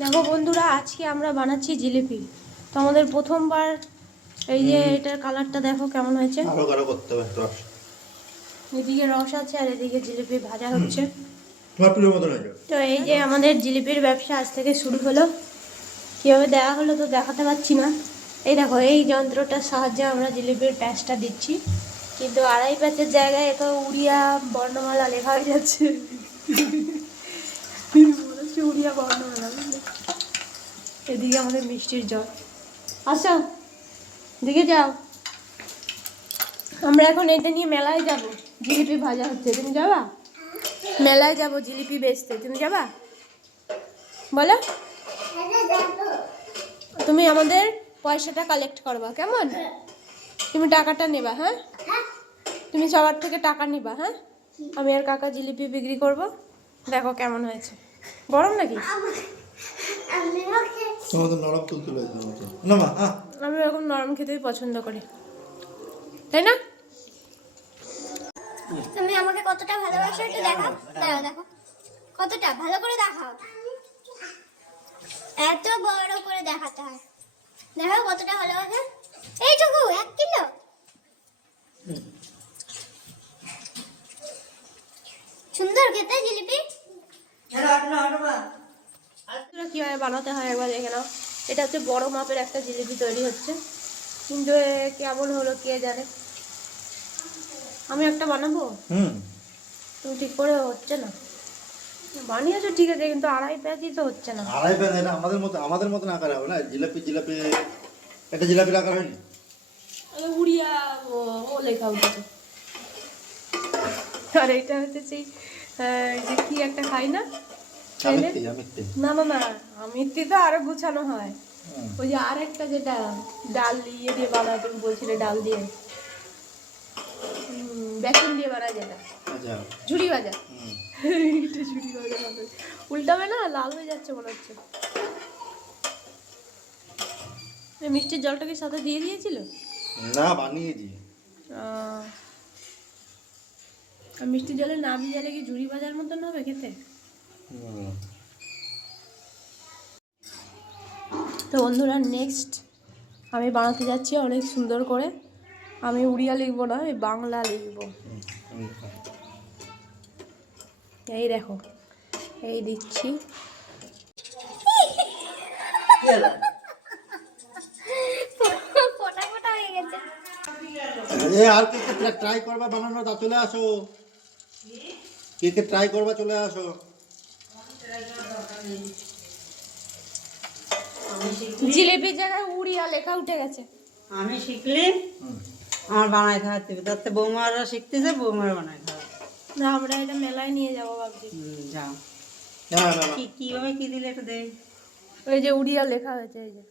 দেখো বন্ধুরা আজকে আমরা বানাচ্ছি জিলিপি। তো আমাদের প্রথমবার এই যে এটার কালারটা দেখো কেমন হয়েছে। আরও করতে হবে রস। এদিকে রস আছে আর এদিকে জিলিপি ভাজা হচ্ছে। তোমার প্রিয় মতন হয়েছে তো এই যে আমাদের জিলিপির ব্যবসা আজ থেকে শুরু হলো। কীভাবে দেওয়া হলো তো দেখাতে পারছি না। এই দেখো এই যন্ত্রটার সাহায্যে আমরা জিলিপির প্যাঁচটা দিচ্ছি। কিন্তু আড়াই প্যাঁচের জায়গায় এত উড়িয়া বর্ণমালা লেখা হয়ে যাচ্ছে। উড়িয়া বর্ণমালা? এদিকে আমাদের মিষ্টির জল। আসো দিকে যাও। আমরা এখন এটা নিয়ে মেলায় যাব। জিলিপি ভাজা হচ্ছে, তুমি যাবা? মেলায় যাব জিলিপি বেচতে, তুমি যাবা? বলো। তুমি আমাদের পয়সাটা কালেক্ট করবা, কেমন? তুমি টাকাটা নেবা হ্যাঁ? তুমি সবার থেকে টাকা নিবা হ্যাঁ? আমি আর কাকা জিলিপি বিক্রি করব। দেখো কেমন হয়েছে। গরম নাকি? তোমাদের নরম তুল তুলে না মা আমি এরকম নরম খেতেই পছন্দ করি। তাই না? তুমি আমাকে কতটা ভালোবাসো একটু দেখাও। দাঁড়াও দেখো। কতটা? ভালো করে দেখাও। এত বড় করে দেখাতে হয়। দেখাও কতটা ভালোবাসো। এইটুকু এক কিলো। সুন্দর খেতে জিলিপি। এটা কীভাবে বানাতে হয় একবার দেখে নাও। এটা হচ্ছে বড় মাপের একটা জিলিপি তৈরি হচ্ছে। কিন্তু কেমন হলো কে জানে? আমি একটা বানাবো? হুম। তুমি ঠিক করে হচ্ছে না। বানিয়েছো ঠিক আছে কিন্তু আড়াই পেঁয়াজি তো হচ্ছে না। আড়াই প্যান এটা আমাদের মতো আমাদের মতন আকার হবে না? জিলাপি জিলাপি এটা জিলাপির আকার হয়নি? উড়িয়া ও লেখা উঠেছে। আর এটা হচ্ছে সেই যে কি একটা খাই না? না না না আমিত্তি তো আরও গুছানো হয়। ওই যে আরেকটা যেটা ডাল দিয়ে দিয়ে বানায় তুমি বলছিলে ডাল দিয়ে। বেসন দিয়ে বানায় যেটা। ঝুড়ি ভাজা। এটা ঝুড়ি ভাজা উল্টাবে না লাল হয়ে যাচ্ছে মনে হচ্ছে। মিষ্টির জলটা কি সাথে দিয়ে দিয়েছিল? না বানিয়েছি। আহ, আর মিষ্টি জলে না ভিজালে কি ঝুড়ি ভাজার মতন হবে খেতে। তো বন্ধুরা নেক্সট আমি বানাতে যাচ্ছি অনেক সুন্দর করে। আমি উড়িয়া লিখব না আমি বাংলা লিখব। এই দেখো এই দিচ্ছি। হয়ে আর কে কে ট্রাই করবা বানানো তা চলে আসো। কে কে ট্রাই করবা চলে আসো। জিলেপির জায়গায় উড়িয়া লেখা উঠে গেছে। আমি শিখলে? আমার বানায় খাওয়াতে হবে তাতে বৌমারা শিখতেছে বৌমারা বানায় খাওয়া না আমরা এটা মেলায় নিয়ে যাব ভাবছি। যাও কি কীভাবে কি দিলে একটু দেখ ওই যে উড়িয়া লেখা হয়েছে এই যে।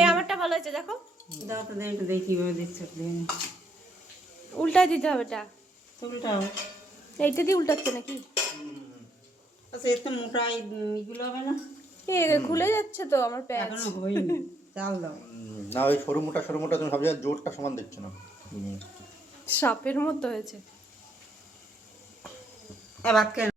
এই আমারটা ভালো হয়েছে দেখো। দাও তো দেখ একটু দেখ কীভাবে দিচ্ছে একটু দেখে নি। উল্টায় দিতে হবে এটা। উল্টাও। এইটা দিয়ে উল্টাচ্ছে নাকি? আচ্ছা এত মোটা এগুলো হবে না? এ খুলে যাচ্ছে তো আমার প্যাচ। এখনও হয়নি। চাল দাও। না ওই সরু মোটা সরু মোটা তুমি সব জায়গায় জোরটা সমান দেখছ না? সাপের মতো হয়েছে। এবার কেন